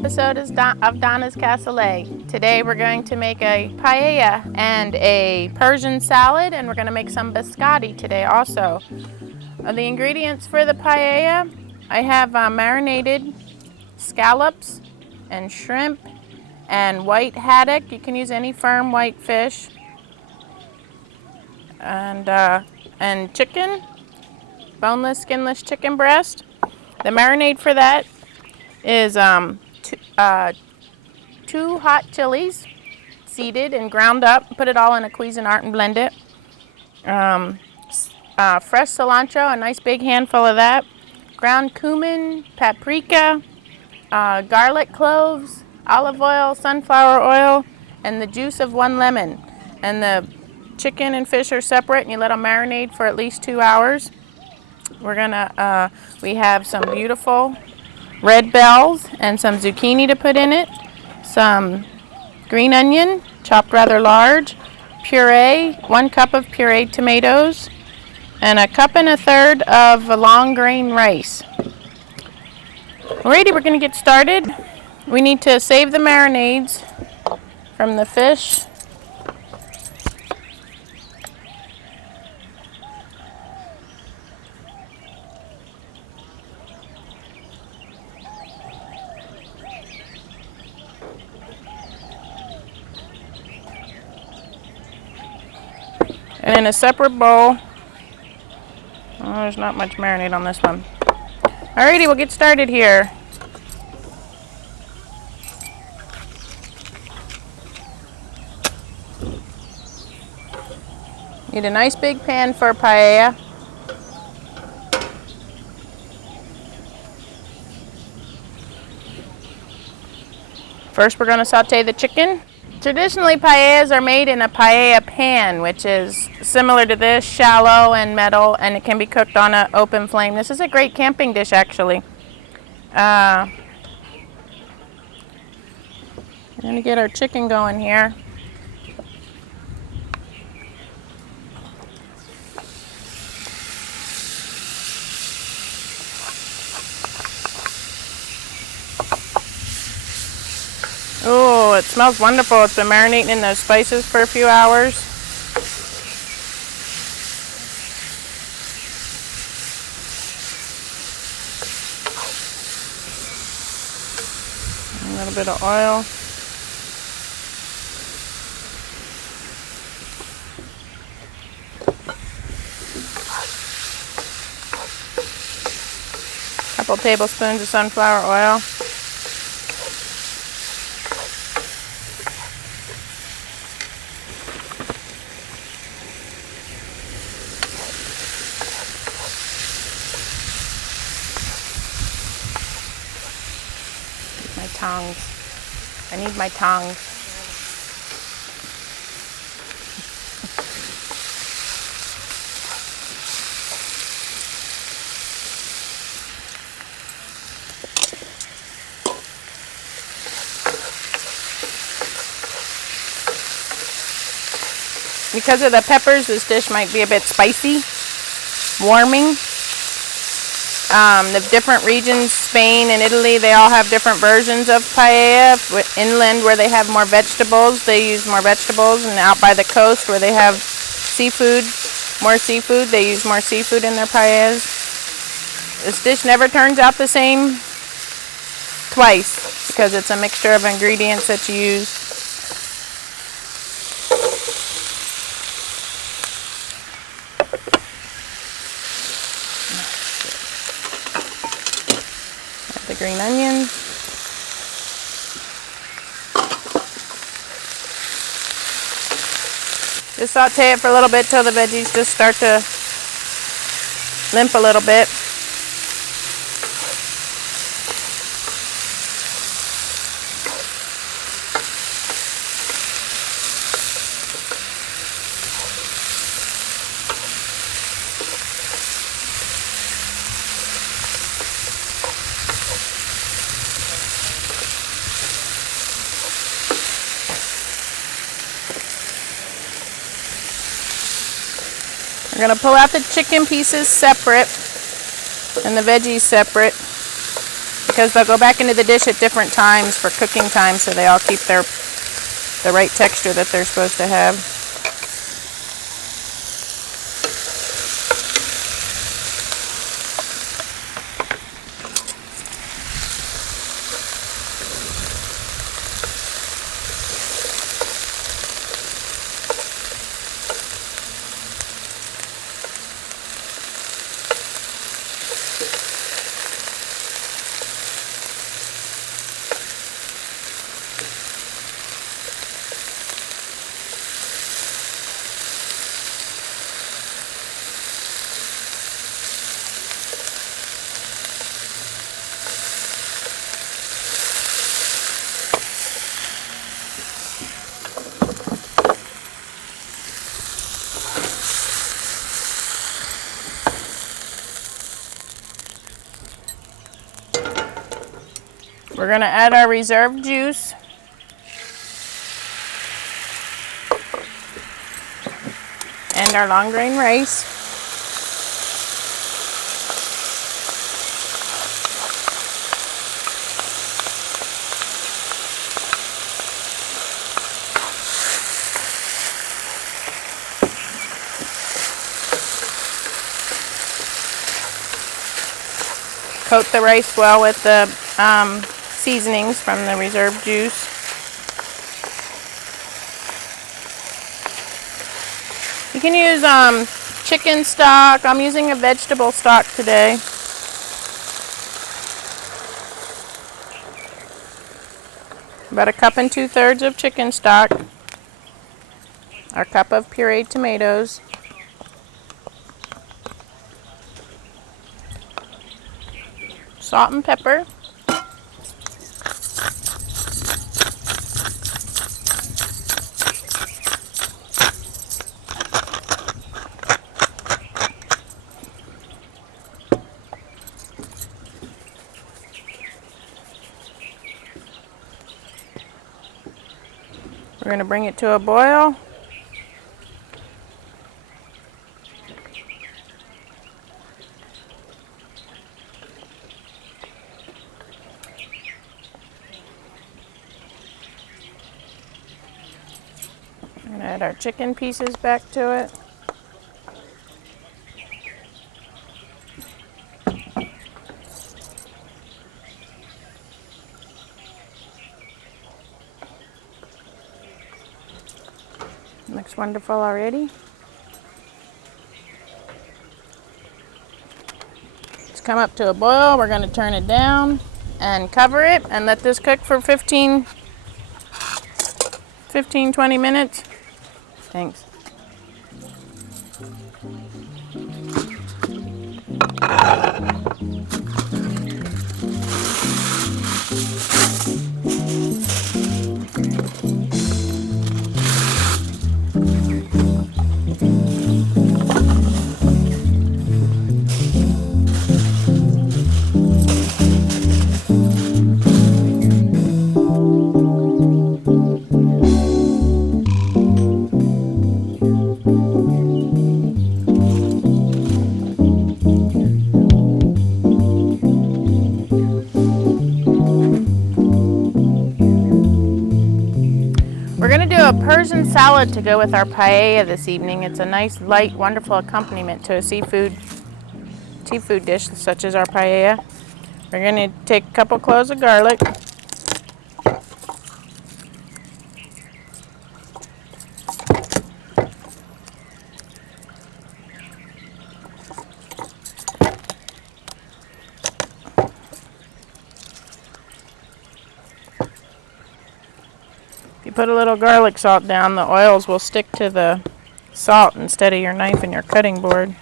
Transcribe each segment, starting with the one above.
episode of Donna's Cassoulei. Today we're going to make a paella and a Persian salad, and we're going to make some biscotti today also. The ingredients for the paella, I have marinated scallops and shrimp and white haddock. You can use any firm white fish. And chicken, boneless, skinless chicken breast. The marinade for that is 2 hot chilies, seeded and ground up. Put it all in a Cuisinart and blend it. Fresh cilantro, a nice big handful of that. Ground cumin, paprika, garlic cloves, olive oil, sunflower oil, and the juice of 1 lemon. And the chicken and fish are separate, and you let them marinate for at least 2 hours. We have some beautiful red bells and some zucchini to put in it, some green onion, chopped rather large, puree, 1 cup of pureed tomatoes, and 1.3 cups of long grain rice. Alrighty, we're going to get started. We need to save the marinades from the fish. And in a separate bowl, there's not much marinade on this one. Alrighty, we'll get started here. Need a nice big pan for paella. First, we're going to saute the chicken. Traditionally, paellas are made in a paella pan, which is similar to this, shallow and metal, and it can be cooked on an open flame. This is a great camping dish, actually. We're going to get our chicken going here. Oh, it smells wonderful. It's been marinating in those spices for a few hours. A little bit of oil. A couple tablespoons of sunflower oil. Tongs. I need my tongs. Because of the peppers, this dish might be a bit spicy, warming. The different regions, Spain and Italy, they all have different versions of paella. Inland, where they have more vegetables, they use more vegetables, and out by the coast, where they have seafood, more seafood, they use more seafood in their paellas. This dish never turns out the same twice, because it's a mixture of ingredients that you use. The green onion. Just saute it for a little bit till the veggies just start to limp a little bit. We're going to pull out the chicken pieces separate and the veggies separate, because they'll go back into the dish at different times for cooking time, so they all keep the right texture that they're supposed to have. We're going to add our reserve juice. And our long grain rice. Coat the rice well with the seasonings from the reserve juice. You can use chicken stock. I'm using a vegetable stock today. About 1 2/3 cups of chicken stock. Our cup of pureed tomatoes. Salt and pepper. We're going to bring it to a boil. We're going to add our chicken pieces back to it. Looks wonderful already. It's come up to a boil. We're going to turn it down and cover it and let this cook for 15, 20 minutes. Thanks. We're going to do a Persian salad to go with our paella this evening. It's a nice, light, wonderful accompaniment to a seafood dish such as our paella. We're going to take a couple cloves of garlic. If you put a little garlic salt down, the oils will stick to the salt instead of your knife and your cutting board.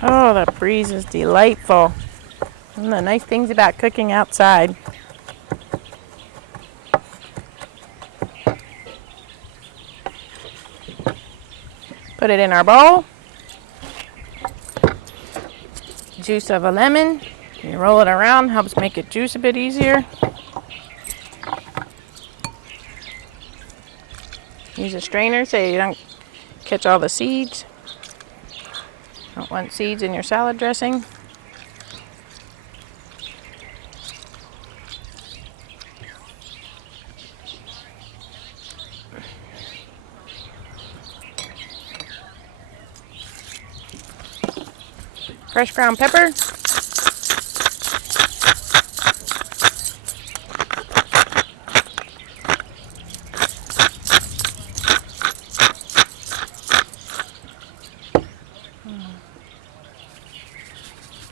Oh, that breeze is delightful. One of the nice things about cooking outside. Put it in our bowl. Juice of a lemon. You roll it around, helps make it juice a bit easier. Use a strainer so you don't catch all the seeds. Don't want seeds in your salad dressing. Fresh ground pepper.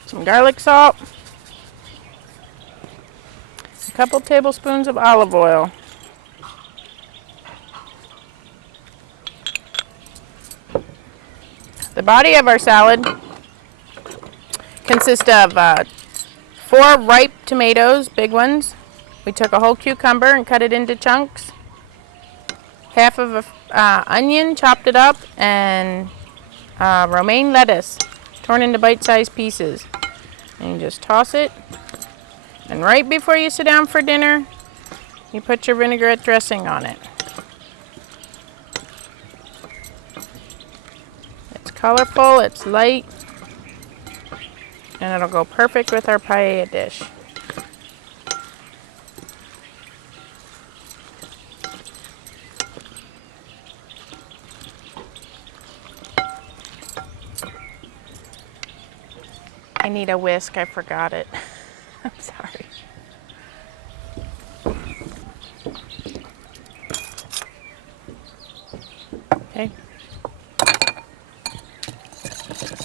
Some garlic salt. A couple tablespoons of olive oil. The body of our salad consists of 4 ripe tomatoes, big ones. We took a whole cucumber and cut it into chunks. Half of a onion, chopped it up, and romaine lettuce, torn into bite-sized pieces. And you just toss it. And right before you sit down for dinner, you put your vinaigrette dressing on it. It's colorful, it's light, and it'll go perfect with our paella dish. I need a whisk, I forgot it. I'm sorry. Okay.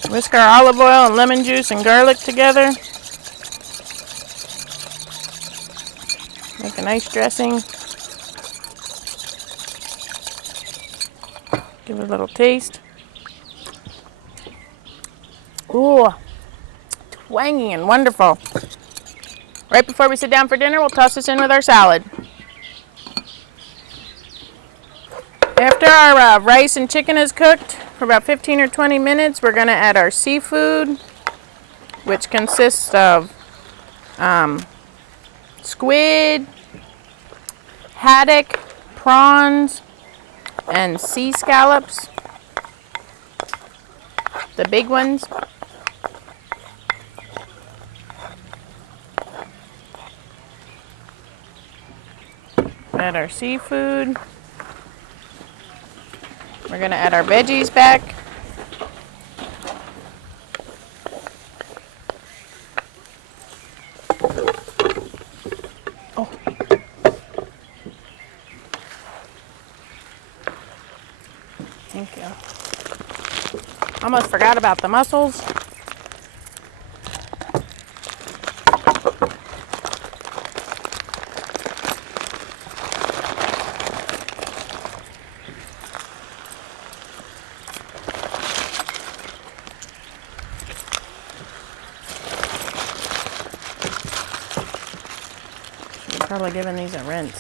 Whisk our olive oil and lemon juice and garlic together. Make a nice dressing. Give it a little taste. Ooh, twangy and wonderful. Right before we sit down for dinner, we'll toss this in with our salad. After our rice and chicken is cooked for about 15 or 20 minutes, we're going to add our seafood, which consists of squid, haddock, prawns, and sea scallops. The big ones. Add our seafood. We're going to add our veggies back. Oh. Thank you. Almost forgot about the mussels. Probably giving these a rinse.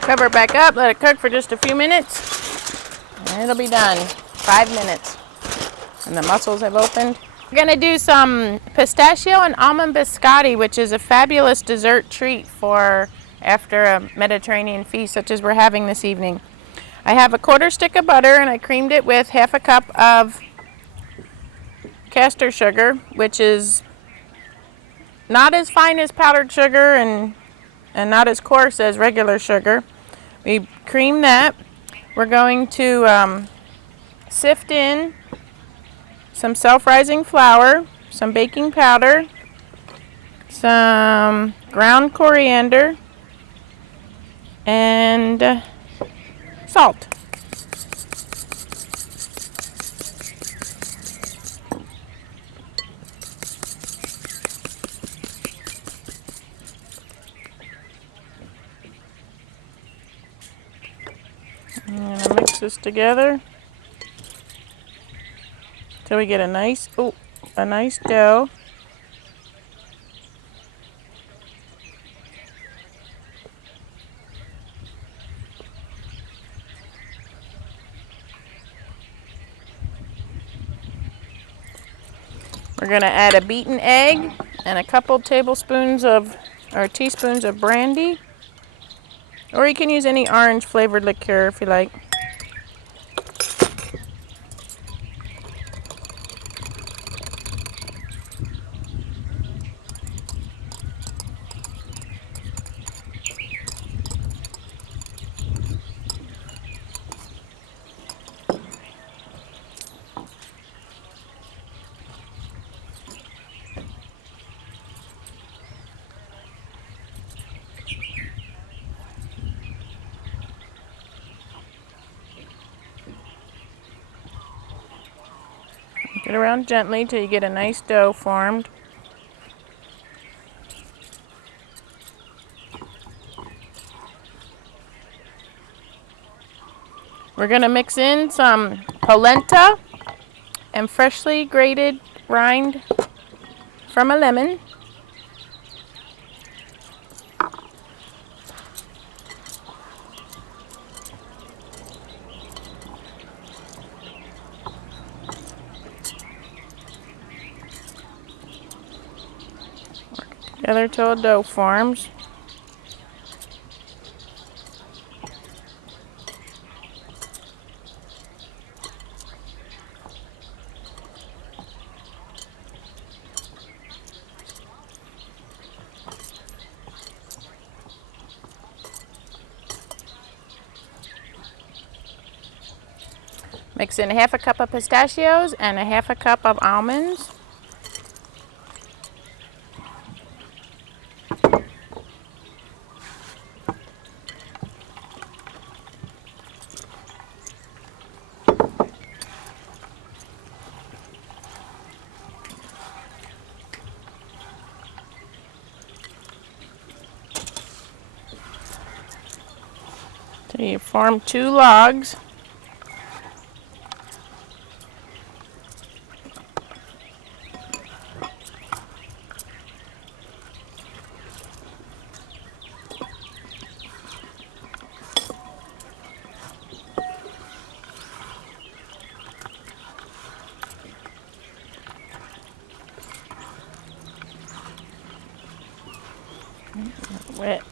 Cover it back up, let it cook for just a few minutes, and it'll be done. 5 minutes. And the mussels have opened. We're going to do some pistachio and almond biscotti, which is a fabulous dessert treat for after a Mediterranean feast such as we're having this evening. I have a 1/4 stick of butter and I creamed it with 1/2 cup of castor sugar, which is not as fine as powdered sugar and not as coarse as regular sugar. We cream that. We're going to sift in some self-rising flour, some baking powder, some ground coriander, and salt. this together till we get a nice dough. We're going to add a beaten egg and a couple tablespoons of, or teaspoons of brandy. Or you can use any orange flavored liqueur if you like. Get around gently till you get a nice dough formed. We're going to mix in some polenta and freshly grated rind from a lemon. Together till a dough forms. Mix in half a cup of pistachios and a half a cup of almonds. So you form 2 logs. Wet.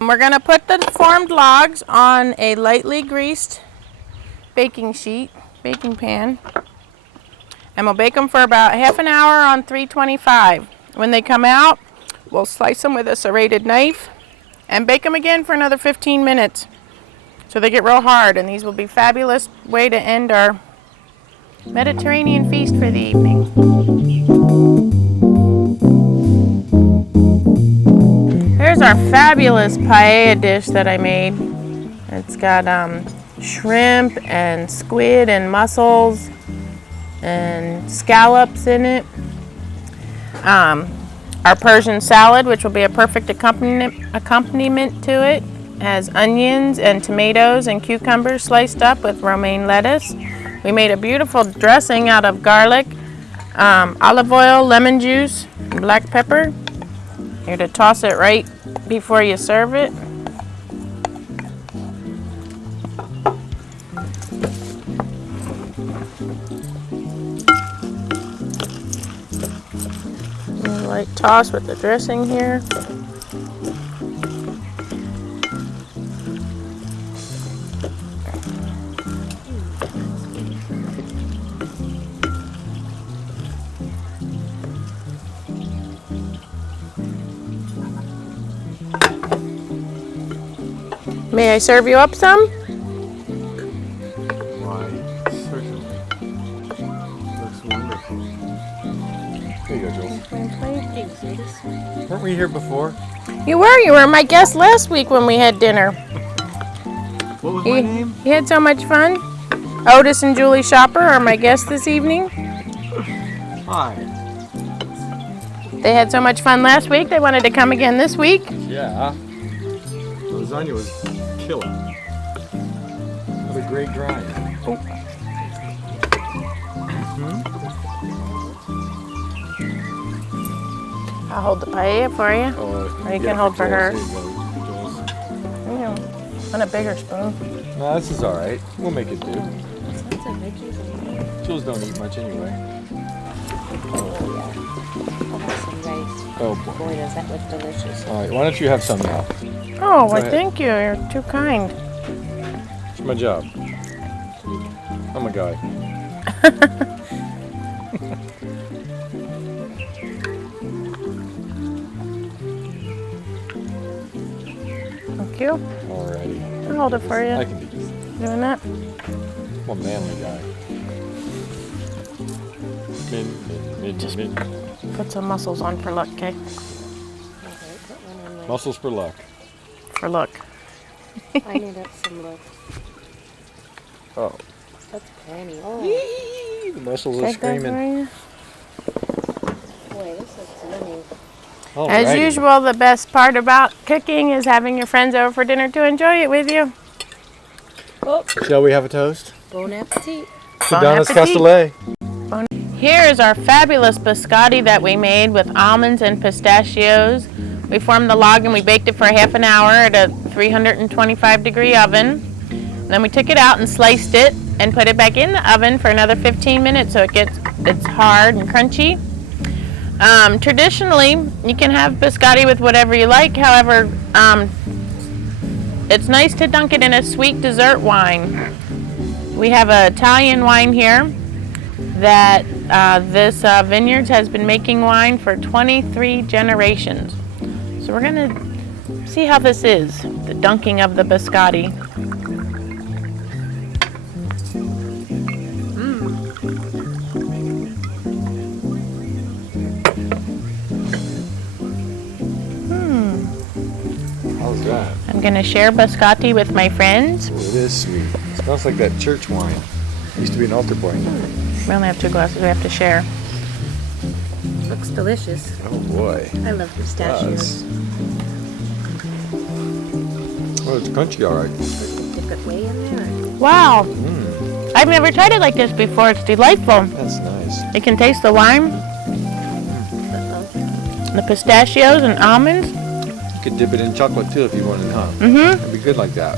We're going to put the formed logs on a lightly greased baking pan, and we'll bake them for about half an hour on 325. When they come out, we'll slice them with a serrated knife and bake them again for another 15 minutes so they get real hard, and these will be a fabulous way to end our Mediterranean feast for the evening. Here's our fabulous paella dish that I made. It's got shrimp and squid and mussels and scallops in it. Our Persian salad, which will be a perfect accompaniment to it, has onions and tomatoes and cucumbers sliced up with romaine lettuce. We made a beautiful dressing out of garlic, olive oil, lemon juice, and black pepper. You're to toss it right before you serve it. A light toss with the dressing here. May I serve you up some? Why, certainly. Looks wonderful. Here you go, Jules. Weren't we here before? You were my guest last week when we had dinner. What was my name? You had so much fun. Otis and Julie Shopper are my guests this evening. Hi. They had so much fun last week, they wanted to come again this week. Yeah. The lasagna was killer. What a great drive. I'll hold the paella for you. Or you can hold for her. Here you go, Jules. On a bigger spoon. No, this is all right. We'll make it do. Jules don't eat much anyway. Oh boy. Boy, does that look delicious. All right, why don't you have some now? Oh, well, ahead. thank you. You're too kind. It's my job. I'm a guy. Thank you. Alrighty. I'll hold it for I you. can do this. Doing that? I'm a manly guy. Min. Put some muscles on for luck, okay? Muscles for luck. For luck. I need some look. Oh. That's plenty. Oh, The muscles are Take that for screaming. you. boy, this looks yummy. As Alrighty. usual, the best part about cooking is having your friends over for dinner to enjoy it with you. Oh, Shall we have a toast? bon appetit. To Bon Donna's appetit. Cassoulei. Here is our fabulous biscotti that we made with almonds and pistachios. We formed the log and we baked it for half an hour at a 325-degree oven. Then we took it out and sliced it and put it back in the oven for another 15 minutes so it's hard and crunchy. Traditionally, you can have biscotti with whatever you like. However, it's nice to dunk it in a sweet dessert wine. We have an Italian wine here that this vineyard has been making wine for 23 generations. So we're going to see how this is, the dunking of the biscotti. How's that? I'm going to share biscotti with my friends. Ooh, it is sweet. It smells like that church wine. Used to be an altar boy. We only have 2 glasses, we have to share. Looks delicious. Oh boy. I love pistachios. Oh, it's crunchy, all right. Dip it way in there. Wow, I've never tried it like this before. It's delightful. That's nice. You can taste the wine, the pistachios and almonds. You could dip it in chocolate too if you wanted, huh? It'd be good like that.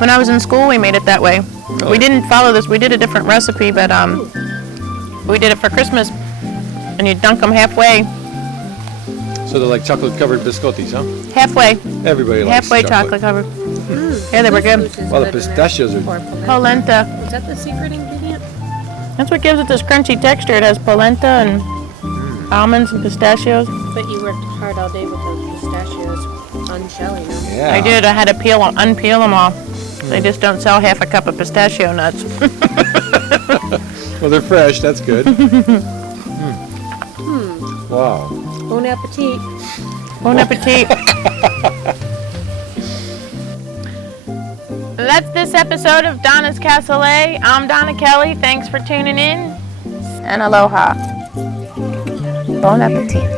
When I was in school, we made it that way. Really? We didn't follow this. We did a different recipe, but we did it for Christmas, and you dunk them halfway. So they're like chocolate-covered biscottis, huh? Halfway. Everybody likes Halfway chocolate covered. Yeah, they were good. Well, the pistachios are... Polenta. Is that the secret ingredient? That's what gives it this crunchy texture. It has polenta and almonds and pistachios. But you worked hard all day with those pistachios unshelling them. Yeah. I did. I had to unpeel them all. They just don't sell half a cup of pistachio nuts. Well, they're fresh. That's good. Wow. Bon appetit. Bon appetit. That's this episode of Donna's Cassoulei. I'm Donna Kelly. Thanks for tuning in. And aloha. Bon appetit.